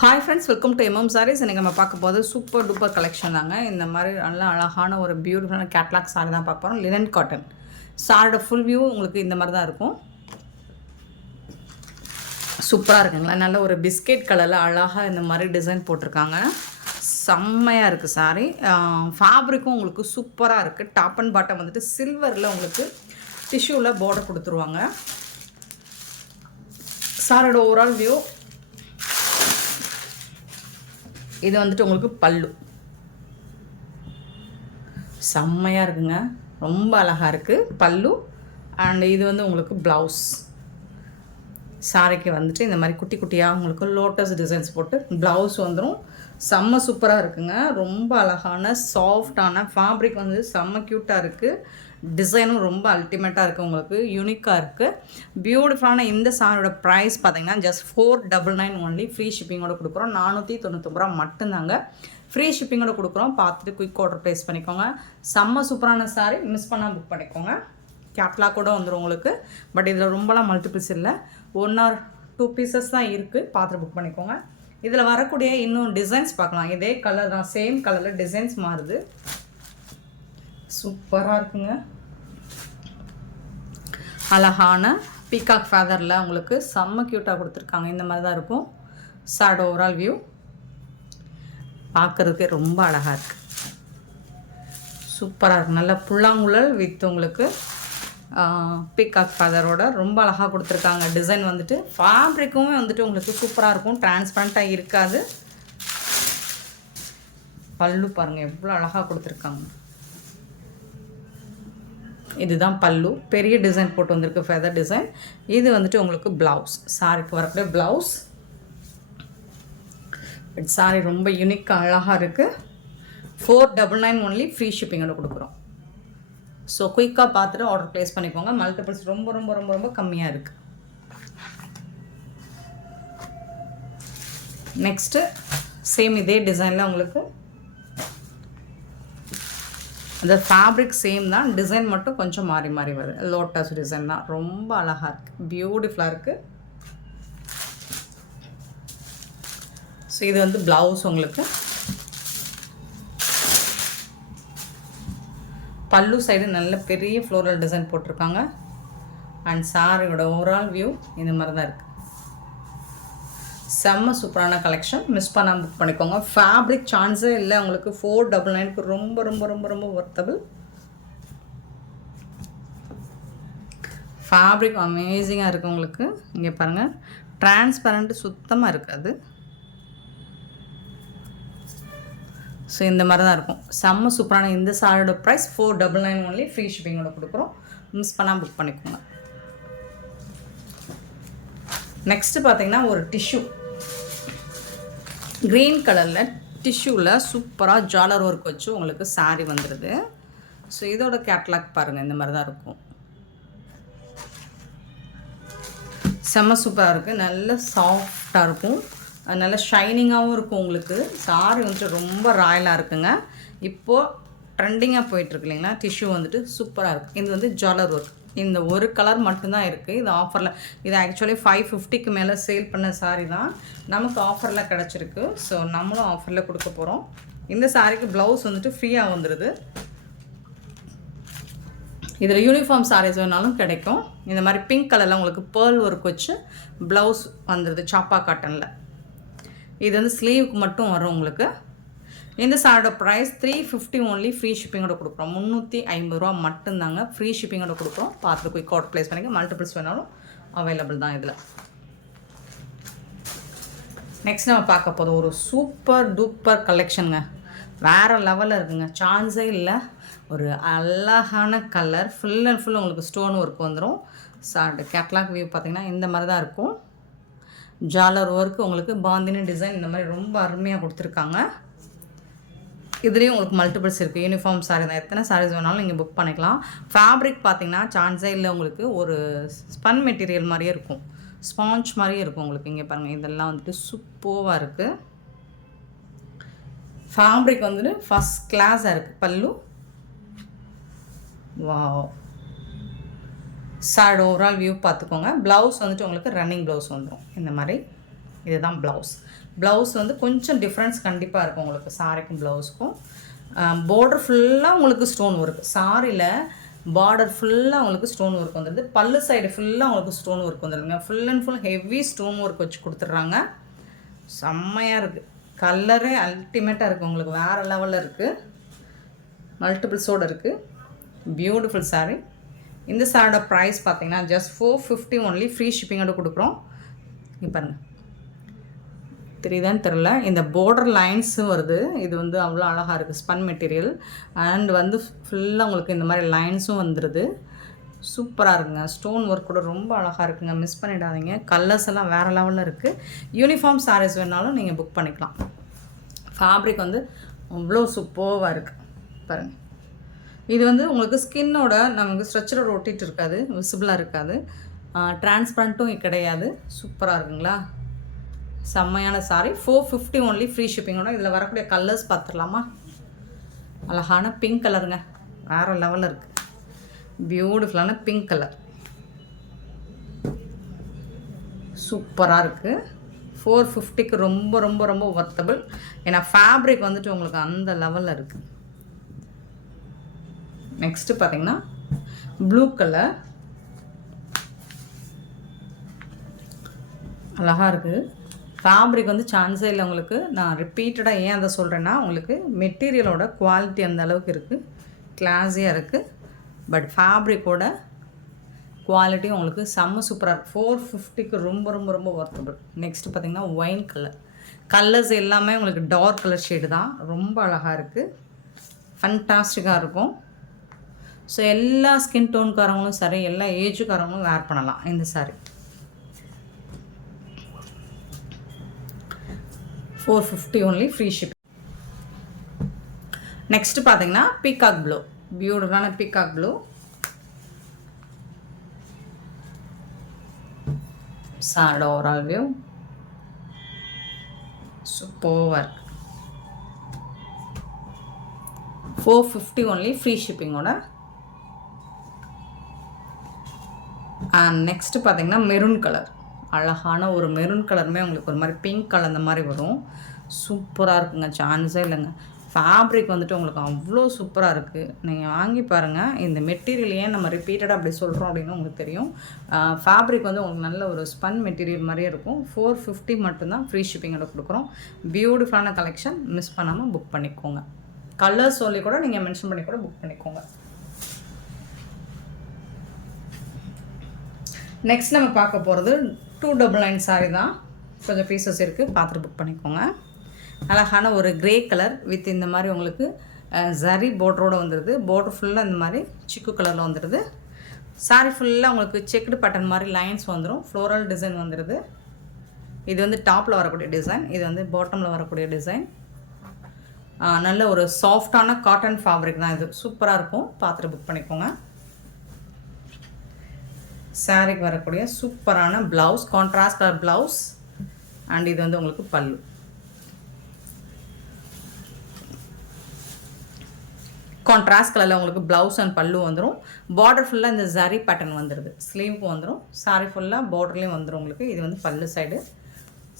Hi friends, welcome to MM Sarees. இன்றைக்கி நம்ம பார்க்க போது சூப்பர் டூப்பர் கலெக்ஷன் தாங்க. இந்த மாதிரி நல்ல அழகான ஒரு பியூட்டிஃபுல்லான கேட்லாக் சாரி தான் பார்க்க போகிறோம். லினன் காட்டன் சாரியோட ஃபுல் வியூ உங்களுக்கு இந்த மாதிரி தான் இருக்கும். சூப்பராக இருக்குங்களா, நல்ல ஒரு பிஸ்கெட் கலரில் அழகாக இந்த மாதிரி டிசைன் போட்டிருக்காங்க. செம்மையாக இருக்குது சாரி. ஃபேப்ரிக்கும் உங்களுக்கு சூப்பராக இருக்குது. டாப் அண்ட் பாட்டம் வந்துட்டு சில்வரில் உங்களுக்கு டிஷ்யூவில் பார்டர் கொடுத்துருவாங்க. சாரியோட ஓவரால் வியூ இது வந்துட்டு உங்களுக்கு பல்லு செம்மையாக இருக்குங்க, ரொம்ப அழகாக இருக்குது பல்லு. அண்ட் இது வந்து உங்களுக்கு ப்ளவுஸ். சாரிக்கு வந்துட்டு இந்த மாதிரி குட்டி குட்டியாக உங்களுக்கு லோட்டஸ் டிசைன்ஸ் போட்டு ப்ளவுஸ் வந்துடும். செம்ம சூப்பராக இருக்குங்க, ரொம்ப அழகான சாஃப்டான ஃபேப்ரிக் வந்து செம்ம க்யூட்டாக இருக்குது. டிசைனும் ரொம்ப அல்டிமேட்டாக இருக்குது, உங்களுக்கு யூனிக்காக இருக்குது. பியூட்டிஃபுல்லான இந்த சாரியோட ப்ரைஸ் பார்த்தீங்கன்னா ஜஸ்ட் 499 ஒன்லி. ஃப்ரீ ஷிப்பிங்கோட கொடுக்குறோம். 499 ரூபா மட்டும்தாங்க. ஃப்ரீ ஷிப்பிங்கோட கொடுக்குறோம். பார்த்துட்டு குயிக் ஆர்டர் ப்ளேஸ் பண்ணிக்கோங்க. செம்ம சூப்பரான சாரி, மிஸ் பண்ணால் புக் பண்ணிக்கோங்க. கேட்லாக் கூட வந்துடும் உங்களுக்கு. பட் இதில் ரொம்பலாம் மல்டிபிள்ஸ் இல்லை, 1 or 2 பீசஸ் தான் இருக்குது. பார்த்துட்டு புக் பண்ணிக்கோங்க. இதில் வரக்கூடிய இன்னும் டிசைன்ஸ் பார்க்கலாம். இதே கலர் தான், சேம் கலரில் டிசைன்ஸ் மாறுது. சூப்பராக இருக்குங்க, அழகான பீகாக் ஃபேதரில் உங்களுக்கு செம்ம க்யூட்டாக கொடுத்துருக்காங்க. இந்த மாதிரி தான் இருக்கும் சாரியோட ஓவரால் வியூ. பார்க்குறதுக்கு ரொம்ப அழகாக இருக்குது, சூப்பராக இருக்குது. நல்ல புல்லாங்குழல் வித் உங்களுக்கு பீகாக் ஃபேதரோட ரொம்ப அழகாக கொடுத்துருக்காங்க. டிசைன் வந்துட்டு ஃபேப்ரிக்குமே வந்துட்டு உங்களுக்கு சூப்பராக இருக்கும், டிரான்ஸ்பரண்ட்டாக இருக்காது. பல்லு பாருங்கள் எவ்வளோ அழகாக கொடுத்துருக்காங்க. இதுதான் பல்லு, பெரிய டிசைன் போட்டு வந்திருக்கு, ஃபெதர் டிசைன். இது வந்துட்டு உங்களுக்கு ப்ளவுஸ், சாரிக்கு வரக்கூடிய ப்ளவுஸ். பட் சாரி ரொம்ப யூனிக்காக அழகாக இருக்குது. 499 ஒன்லி. ஃப்ரீ ஷிப்பிங்கோட கொடுக்குறோம். ஸோ குயிக்காக பார்த்துட்டு ஆர்டர் ப்ளேஸ் பண்ணிக்கோங்க. மல்டிபிள்ஸ் ரொம்ப ரொம்ப ரொம்ப ரொம்ப கம்மியாக இருக்குது. நெக்ஸ்ட்டு சேம் இதே டிசைனில் உங்களுக்கு அந்த ஃபேப்ரிக் சேம் தான், டிசைன் மட்டும் கொஞ்சம் மாறி மாறி வருது. லோட்டஸ் டிசைன் தான், ரொம்ப அழகாக இருக்குது, பியூட்டிஃபுல்லாக இருக்குது. ஸோ இது வந்து ப்ளவுஸ் உங்களுக்கு. பல்லு சைடு நல்ல பெரிய ஃப்ளோரல் டிசைன் போட்டிருக்காங்க. அண்ட் சாரியோட ஓவரால் வியூ இந்த மாதிரி தான் இருக்குது. செம்ம சூப்பரான கலெக்ஷன், மிஸ் பண்ணாமல் புக் பண்ணிக்கோங்க. ஃபேப்ரிக் சான்ஸே இல்லை உங்களுக்கு. 499க்கு ரொம்ப ரொம்ப ரொம்ப ரொம்ப ஒர்த்தபிள். ஃபேப்ரிக் அமேசிங்காக இருக்குது உங்களுக்கு. இங்கே பாருங்கள், டிரான்ஸ்பரண்ட்டு சுத்தமாக இருக்காது. ஸோ இந்த மாதிரி தான் இருக்கும். செம்ம சூப்பரான இந்த சாரியோட ப்ரைஸ் 499 ஒன்லி. ஃப்ரீ ஷிப்பிங்கோட கொடுக்குறோம். மிஸ் பண்ணால் புக் பண்ணிக்கோங்க. நெக்ஸ்ட்டு பார்த்தீங்கன்னா ஒரு டிஷ்யூ, க்ரீன் கலரில் டிஷ்யூவில் சூப்பராக ஜாலர் ஒர்க் வச்சு உங்களுக்கு சாரி வந்துடுது. ஸோ இதோட கேட்லாக் பாருங்கள், இந்த மாதிரி தான் இருக்கும். செம்ம சூப்பராக இருக்குது, நல்ல சாஃப்டாக இருக்கும், நல்ல ஷைனிங்காகவும் இருக்கும் உங்களுக்கு. சாரி வந்துட்டு ரொம்ப ராயலாக இருக்குங்க. இப்போது ட்ரெண்டிங்காக போயிட்டுருக்கு இல்லைங்களா, டிஷ்யூ வந்துட்டு சூப்பராக இருக்குது. இது வந்து ஜாலர் ஒர்க். இந்த ஒரு கலர் மட்டும்தான் இருக்குது. இது ஆஃபரில், இது ஆக்சுவலி 550க்கு மேலே சேல் பண்ண சாரி தான், நமக்கு ஆஃபரில் கிடச்சிருக்கு. ஸோ நம்மளும் ஆஃபரில் கொடுக்க போகிறோம். இந்த சாரிக்கு ப்ளவுஸ் வந்துட்டு ஃப்ரீயாக வந்துடுது. இதில் யூனிஃபார்ம் சாரீஸ் வேணாலும் கிடைக்கும். இந்த மாதிரி பிங்க் கலரில் உங்களுக்கு பேர்ல் ஒர்க் வச்சு ப்ளவுஸ் வந்துடுது, சாப்பா காட்டனில். இது வந்து ஸ்லீவுக்கு மட்டும் வரும் உங்களுக்கு. இந்த சாரியோட ப்ரைஸ் 350 ஒன்லி. ஃப்ரீ ஷிப்பிங்கோட கொடுக்குறோம். 350 ரூபா மட்டும்தாங்க. ஃப்ரீ ஷிப்பிங்கோட கொடுக்குறோம். பார்த்து குயிக் ஆர்டர் ப்ளேஸ் பண்ணிக்க. மல்டிபிள்ஸ் வேணாலும் அவைலபிள் தான் இதில். நெக்ஸ்ட் நம்ம பார்க்க போதும் ஒரு சூப்பர் டூப்பர் கலெக்ஷனுங்க. வேறு லெவலில் இருக்குங்க, சான்ஸே இல்லை. ஒரு அழகான கலர், ஃபுல் அண்ட் ஃபுல் உங்களுக்கு ஸ்டோன் ஒர்க் வந்துடும். சாரி கேட்லாக் வியூ பார்த்திங்கன்னா இந்த மாதிரி தான் இருக்கும். ஜாலர் ஒர்க்கு உங்களுக்கு பாந்தினி டிசைன் இந்த மாதிரி ரொம்ப அருமையாக கொடுத்துருக்காங்க. இதுலேயும் உங்களுக்கு மல்டிபிள்ஸ் இருக்குது. யூனிஃபார்ம் சாரீ தான், எத்தனை சாரீஸ் வேணாலும் நீங்கள் புக் பண்ணிக்கலாம். ஃபேப்ரிக் பார்த்திங்கன்னா சான்ஸே இல்லை உங்களுக்கு. ஒரு ஸ்பன் மெட்டீரியல் மாதிரியே இருக்கும், ஸ்பாஞ்ச் மாதிரியே இருக்கும் உங்களுக்கு. இங்கே பாருங்கள், இதெல்லாம் வந்துட்டு சூப்பராக இருக்குது. ஃபேப்ரிக் வந்துட்டு ஃபஸ்ட் கிளாஸாக இருக்குது. பல்லு வாவ். சாரியோட ஓவரால் வியூ பார்த்துக்கோங்க. ப்ளவுஸ் வந்துட்டு உங்களுக்கு ரன்னிங் ப்ளவுஸ் வந்துடும் இந்த மாதிரி. இதுதான் ப்ளவுஸ். ப்ளவுஸ் வந்து கொஞ்சம் டிஃப்ரென்ஸ் கண்டிப்பாக இருக்கும் உங்களுக்கு சாரிக்கும் ப்ளவுஸுக்கும். பார்டர் ஃபுல்லாக உங்களுக்கு ஸ்டோன் ஒர்க். சாரியில் பார்டர் ஃபுல்லாக உங்களுக்கு ஸ்டோன் ஒர்க் வந்துடுது. பல்லு சைடு ஃபுல்லாக உங்களுக்கு ஸ்டோன் ஒர்க் வந்துடுதுங்க. Full and full heavy stone work வச்சு கொடுத்துட்றாங்க. செம்மையாக இருக்குது. கலரே அல்டிமேட்டாக இருக்குது உங்களுக்கு. வேறு லெவலில் இருக்குது. மல்டிபிள்ஸோடு இருக்குது. பியூட்டிஃபுல் சாரீ. இந்த சாரோட ப்ரைஸ் பார்த்தீங்கன்னா ஜஸ்ட் 450 ஒன்லி. ஃப்ரீ ஷிப்பிங்கோடு கொடுக்குறோம். இங்கே பாருங்கள், தெரியுதான்னு தெரில, இந்த பார்டர் லைன்ஸும் வருது. இது வந்து அவ்வளோ அழகாக இருக்குது. ஸ்பன் மெட்டீரியல் அண்ட் வந்து ஃபுல்லாக உங்களுக்கு இந்த மாதிரி லைன்ஸும் வந்துடுது. சூப்பராக இருக்குங்க. ஸ்டோன் ஒர்க் கூட ரொம்ப அழகாக இருக்குங்க. மிஸ் பண்ணிடாதீங்க. கலர்ஸ் எல்லாம் வேறு லெவலில் இருக்குது. யூனிஃபார்ம் சாரீஸ் வேணாலும் நீங்கள் புக் பண்ணிக்கலாம். ஃபேப்ரிக் வந்து அவ்வளோ சூப்பராக இருக்குது பாருங்கள். இது வந்து உங்களுக்கு ஸ்கின்னோட நமக்கு ஸ்ட்ரெச்சரோட ஒட்டிகிட்டு இருக்காது, விசிபிளாக இருக்காது, டிரான்ஸ்பரண்ட்டும் கிடையாது. சூப்பராக இருக்குங்களா? செம்மையான சாரீ. 450 ஒன்லி. ஃப்ரீ ஷிப்பிங்கோட. இதில் வரக்கூடிய கலர்ஸ் பார்த்துடலாமா? அழகான பிங்க் கலருங்க, வேறு லெவலில் இருக்குது. பியூட்டிஃபுல்லான பிங்க் கலர் சூப்பராக இருக்குது. 450க்கு ரொம்ப ரொம்ப ரொம்ப ஒர்த்தபிள். ஏன்னா ஃபேப்ரிக் வந்துட்டு உங்களுக்கு அந்த லெவலில் இருக்குது. நெக்ஸ்ட்டு பார்த்தீங்கன்னா ப்ளூ கலர் அழகாக இருக்குது. ஃபேப்ரிக் வந்து சான்ஸே இல்லை உங்களுக்கு. நான் ரிப்பீட்டடாக ஏன் அதை சொல்கிறேன்னா, உங்களுக்கு மெட்டீரியலோட குவாலிட்டி அந்த அளவுக்கு இருக்குது, கிளாஸியாக இருக்குது. பட் ஃபேப்ரிக்கோட குவாலிட்டியும் உங்களுக்கு செம்ம சூப்பராக இருக்குது. 450க்கு ரொம்ப ரொம்ப ரொம்ப ஒர்த்தபிள். நெக்ஸ்ட்டு பார்த்திங்கன்னா ஒயின் கலர். கலர்ஸ் எல்லாமே உங்களுக்கு டார்க் கலர் ஷேடு தான். ரொம்ப அழகாக இருக்குது. ஃபண்டாஸ்டிக்காக இருக்கும். ஸோ எல்லா ஸ்கின் டோன்காரங்களும் சரி, எல்லா ஏஜுக்காரங்களும் வேர் பண்ணலாம் இந்த sari. 450 only. Free ship. Next பார்த்தீங்கன்னா பீகாக் ப்ளூ. பியூட்டிஃபுல்லான பீகாக் ப்ளூ. சாரோட ஓவரால் வியூ சூப்பராக இருக்கு. 450 ஒன்லி. ஃப்ரீ ஷிப்பிங்கோட. அண்ட் நெக்ஸ்ட்டு பார்த்தீங்கன்னா மெரூன் கலர். அழகான ஒரு மெரூன் கலருமே உங்களுக்கு ஒரு மாதிரி பிங்க் கலர் அந்த மாதிரி வரும். சூப்பராக இருக்குங்க, சான்ஸே இல்லைங்க. ஃபேப்ரிக் வந்துட்டு உங்களுக்கு அவ்வளோ சூப்பராக இருக்குது. நீங்கள் வாங்கி பாருங்கள். இந்த மெட்டீரியல் ஏன் நம்ம ரிப்பீட்டடாக அப்படி சொல்கிறோம் அப்படின்னு உங்களுக்கு தெரியும். ஃபேப்ரிக் வந்து உங்களுக்கு நல்ல ஒரு ஸ்பன் மெட்டீரியல் மாதிரியே இருக்கும். 450 மட்டும்தான். ஃப்ரீ ஷிப்பிங்கோட கொடுக்குறோம். பியூட்டிஃபுல்லான கலெக்ஷன். மிஸ் பண்ணாமல் புக் பண்ணிக்கோங்க. கலர் சொல்லி கூட நீங்கள் மென்ஷன் பண்ணி கூட புக் பண்ணிக்கோங்க. நெக்ஸ்ட் நம்ம பார்க்க போகிறது 299 சாரீ தான். கொஞ்சம் பீசஸ் இருக்குது, பார்த்துட்டு புக் பண்ணிக்கோங்க. அழகான ஒரு கிரே கலர் வித் இந்த மாதிரி உங்களுக்கு ஜரி பார்டரோடு வந்துடுது. பார்டர் ஃபுல்லாக இந்த மாதிரி சிக்கு கலரில் வந்துடுது. சாரீ ஃபுல்லாக உங்களுக்கு செக்குடு பேட்டர்ன் மாதிரி லைன்ஸ் வந்துடும். ஃப்ளோரல் டிசைன் வந்துடுது. இது வந்து டாப்பில் வரக்கூடிய டிசைன், இது வந்து பாட்டமில் வரக்கூடிய டிசைன். நல்ல ஒரு சாஃப்டான காட்டன் ஃபேப்ரிக் தான் இது. சூப்பராக இருக்கும். பார்த்துட்டு புக் பண்ணிக்கோங்க. சாரீக்கு வரக்கூடிய சூப்பரான blouse, contrast colour blouse. And இது வந்து உங்களுக்கு பல்லு. கான்ட்ராஸ்ட் கலரில் உங்களுக்கு ப்ளவுஸ் அண்ட் பல்லு வந்துடும். பார்டர் ஃபுல்லாக இந்த ஜரி பேட்டர்ன் வந்துடுது. ஸ்லீவுக்கு வந்துடும். சாரீ ஃபுல்லாக பார்டர்லேயும் வந்துடும் உங்களுக்கு. இது வந்து பல்லு சைடு.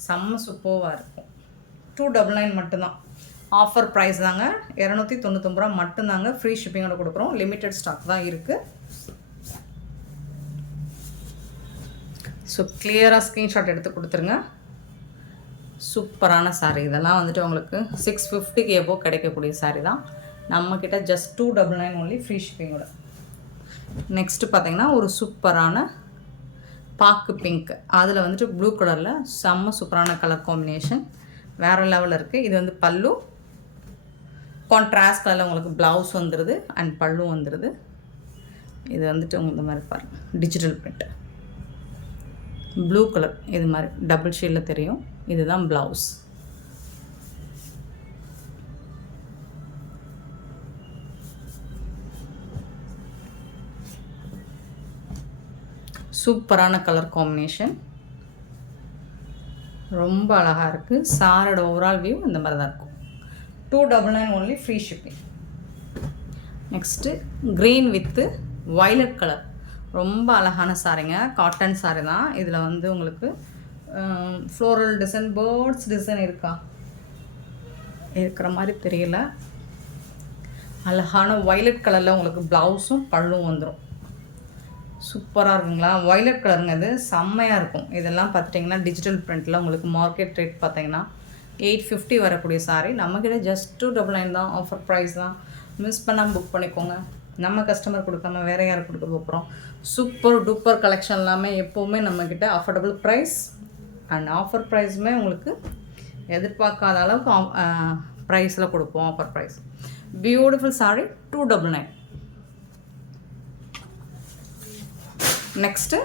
செம்ம சூப்பராக இருக்கும். 299 மட்டும்தான். ஆஃபர் ப்ரைஸ் தாங்க. 299 ரூபா மட்டும்தாங்க. ஃப்ரீ ஷிப்பிங்கோட கொடுக்குறோம். லிமிட்டட் ஸ்டாக் தான் இருக்குது. ஸோ கிளியராக ஸ்க்ரீன்ஷாட் எடுத்து கொடுத்துருங்க. சூப்பரான சாரீ. இதெல்லாம் வந்துட்டு உங்களுக்கு 650க்கு எபோ கிடைக்கக்கூடிய சாரீ தான். நம்மக்கிட்ட ஜஸ்ட் 299 ஒன்லி. ஃப்ரீ ஷிப்பிங்கோட. நெக்ஸ்ட்டு பார்த்தீங்கன்னா ஒரு சூப்பரான பாக்கு பிங்க். அதில் வந்துட்டு ப்ளூ கலரில் செம்ம சூப்பரான கலர் காம்பினேஷன். வேறு லெவலில் இருக்குது. இது வந்து பல்லு. கான்ட்ராஸ்ட் கலரில் உங்களுக்கு ப்ளவுஸ் வந்துடுது அண்ட் பல்லு வந்துடுது. இது வந்துட்டு உங்களுக்கு இந்த மாதிரி பாருங்கள், டிஜிட்டல் பிரிண்ட். ப்ளூ கலர் இது மாதிரி டபுள் ஷேடில் தெரியும். இதுதான் ப்ளவுஸ். சூப்பரான கலர் காம்பினேஷன். ரொம்ப அழகாக இருக்குது. சாரோட ஓவரால் வியூ இந்த மாதிரி தான் இருக்கும். 299 only. Free shipping. Next green with violet colour. ரொம்ப அழகான சாரீங்க. காட்டன் சாரீ தான். இதில் வந்து உங்களுக்கு ஃப்ளோரல் டிசைன், பேர்ட்ஸ் டிசைன் இருக்கிற மாதிரி தெரியல. அழகான வயலட் கலரில் உங்களுக்கு ப்ளவுஸும் பல்லும் வந்துடும். சூப்பராக இருக்குங்களா? வயலட் கலருங்க, இது செம்மையாக இருக்கும். இதெல்லாம் பார்த்துட்டிங்கன்னா டிஜிட்டல் பிரிண்ட்டில் உங்களுக்கு மார்க்கெட் ரேட் பார்த்தீங்கன்னா 850 வரக்கூடிய சாரீ நம்மக்கிட்ட ஜஸ்ட் 299 தான். ஆஃபர் ப்ரைஸ் தான். மிஸ் பண்ணாமல் புக் பண்ணிக்கோங்க. நம்ம கஸ்டமர் கொடுக்காம வேறு யாருக்கு கொடுக்க போகிறோம்? சூப்பர் டூப்பர் கலெக்ஷன் எல்லாமே எப்போவுமே நம்மக்கிட்ட அஃபோர்டபுள் ப்ரைஸ் அண்ட் ஆஃபர் ப்ரைஸுமே உங்களுக்கு எதிர்பார்க்காத அளவுக்கு ப்ரைஸில் கொடுப்போம். Offer price. Beautiful sari 299. Next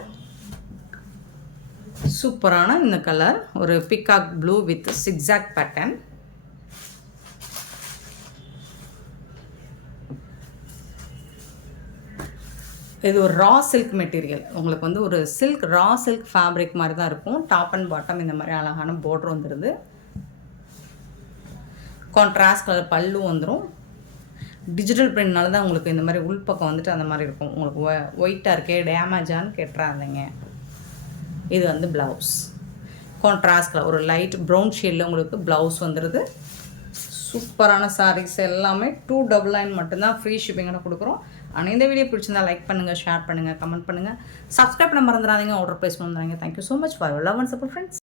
சூப்பரான இந்த கலர் ஒரு peacock blue with zigzag pattern. இது ஒரு ரா சில்க் மெட்டீரியல். உங்களுக்கு வந்து ஒரு சில்க் ரா சில்க் ஃபேப்ரிக் மாதிரி தான் இருக்கும். டாப் அண்ட் பாட்டம் இந்த மாதிரி அழகான பார்டர் வந்துடுது. கான்ட்ராஸ்ட் கலர் பல்லு வந்துடும். டிஜிட்டல் பிரிண்ட்னால தான் உங்களுக்கு இந்த மாதிரி உள்பக்கம் வந்துட்டு அந்த மாதிரி இருக்கும். உங்களுக்கு ஒயிட்டாக இருக்கே டேமேஜான்னு கேட்டுறாதீங்க. இது வந்து ப்ளவுஸ் கான்ட்ராஸ்ட் கலர் ஒரு லைட் ப்ரௌன் ஷேடில் உங்களுக்கு ப்ளவுஸ் வந்துடுது. சூப்பரான சாரீஸ் எல்லாமே 299 மட்டும்தான். ஃப்ரீ ஷிப்பிங்கோட கொடுக்குறோம். ஆனால் இந்த வீடியோ பிடிச்சிருந்தா லைக் பண்ணுங்கள், ஷேர் பண்ணுங்கள், கமெண்ட் பண்ணுங்கள், சப்ஸ்கிரைப் பண்ண மறந்துடாதீங்க. ஆர்டர் ப்ளேஸ் பண்ணுறாங்க. Thank you so much for your love and support friends.